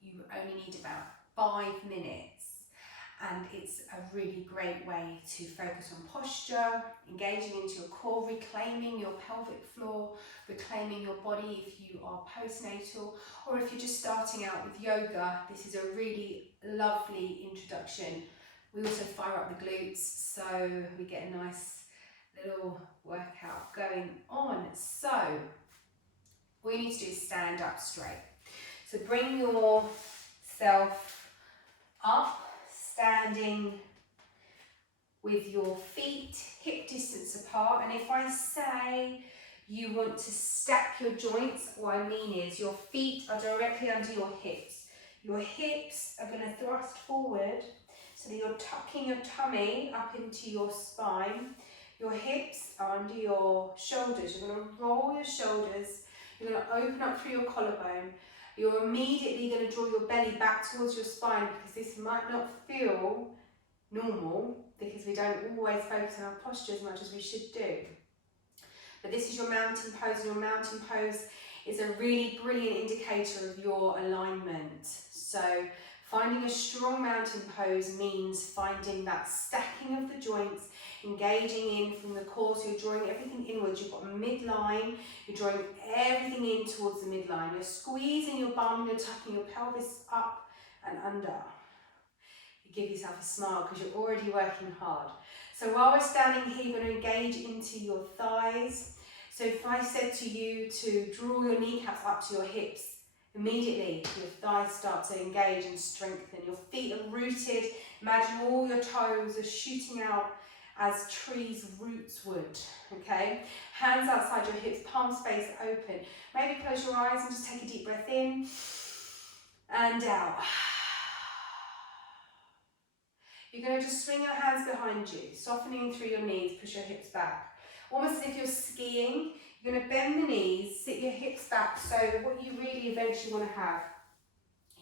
you only need about 5 minutes, and it's a really great way to focus on posture, engaging into your core, reclaiming your pelvic floor, reclaiming your body if you are postnatal, or if you're just starting out with yoga. This is a really lovely introduction. We also fire up the glutes, so we get a nice little workout going on. So all you need to do is stand up straight. So bring yourself up, standing with your feet hip distance apart. And if I say you want to stack your joints, what I mean is your feet are directly under your hips. Your hips are going to thrust forward so that you're tucking your tummy up into your spine. Your hips are under your shoulders. You're going to roll your shoulders. You're going to open up through your collarbone. You're immediately going to draw your belly back towards your spine, because this might not feel normal because we don't always focus on our posture as much as we should do. But this is your mountain pose, and your mountain pose is a really brilliant indicator of your alignment. So finding a strong mountain pose means finding that stacking of the joints, engaging in from the core, so you're drawing everything inwards. You've got a midline, you're drawing everything in towards the midline. You're squeezing your bum and you're tucking your pelvis up and under. You give yourself a smile because you're already working hard. So while we're standing here, you're going to engage into your thighs. So if I said to you to draw your kneecaps up to your hips, immediately your thighs start to engage and strengthen. Your feet are rooted. Imagine all your toes are shooting out as trees' roots would, okay? Hands outside your hips, palm space open. Maybe close your eyes and just take a deep breath in and out. You're going to just swing your hands behind you, softening through your knees, push your hips back. Almost as if you're skiing, you're going to bend the knees, sit your hips back. So what you really eventually want to have,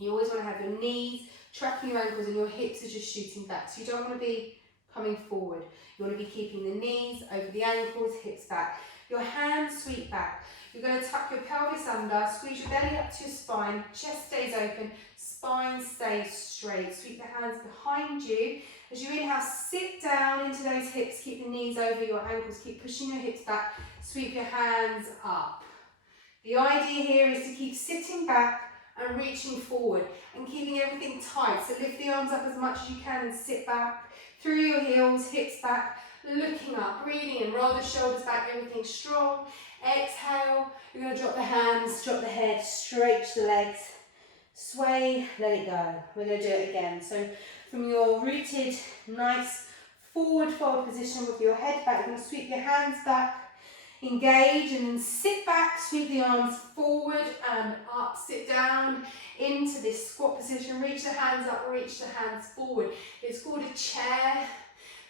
you always want to have your knees tracking your ankles and your hips are just shooting back. So you don't want to be coming forward. You want to be keeping the knees over the ankles, hips back. Your hands sweep back. You're going to tuck your pelvis under, squeeze your belly up to your spine, chest stays open, spine stays straight. Sweep the hands behind you. As you inhale, sit down into those hips, keep the knees over your ankles, keep pushing your hips back, sweep your hands up. The idea here is to keep sitting back and reaching forward and keeping everything tight. So lift the arms up as much as you can and sit back through your heels, hips back, looking up, breathing in, roll the shoulders back, everything strong. Exhale, you're going to drop the hands, drop the head, stretch the legs, sway, let it go. We're going to do it again. So from your rooted, nice forward fold position with your head back, you're going to sweep your hands back, engage, and then sit back, sweep the arms forward and up, sit down into this squat position, reach the hands up, reach the hands forward. It's called a chair.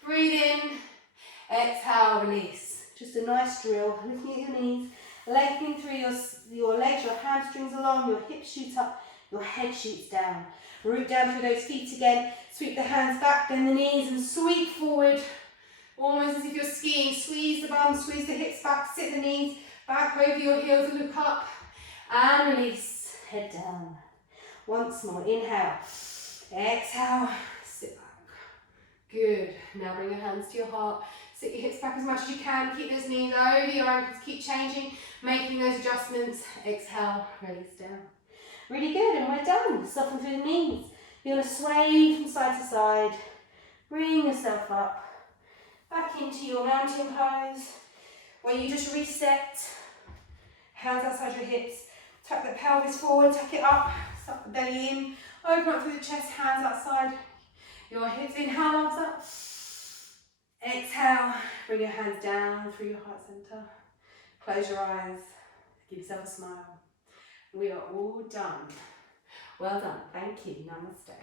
Breathe in, exhale, release. Just a nice drill, lifting at your knees, lengthening through your legs, your hamstrings along, your hips shoot up, your head shoots down. Root down through those feet again, sweep the hands back, bend the knees and sweep forward. Almost as if you're skiing, squeeze the bum, squeeze the hips back, sit the knees back over your heels and look up and release, head down. Once more, inhale, exhale, sit back. Good, now bring your hands to your heart, sit your hips back as much as you can, keep those knees over your ankles, keep changing, making those adjustments, exhale, release down. Really good, and we're done. Soften through the knees. You're going to sway from side to side, bring yourself up, back into your mountain pose, where you just reset, hands outside your hips, tuck the pelvis forward, tuck it up, suck the belly in, open up through the chest, hands outside your hips, inhale, arms up, exhale, bring your hands down through your heart center, close your eyes, give yourself a smile. We are all done. Well done, thank you, namaste.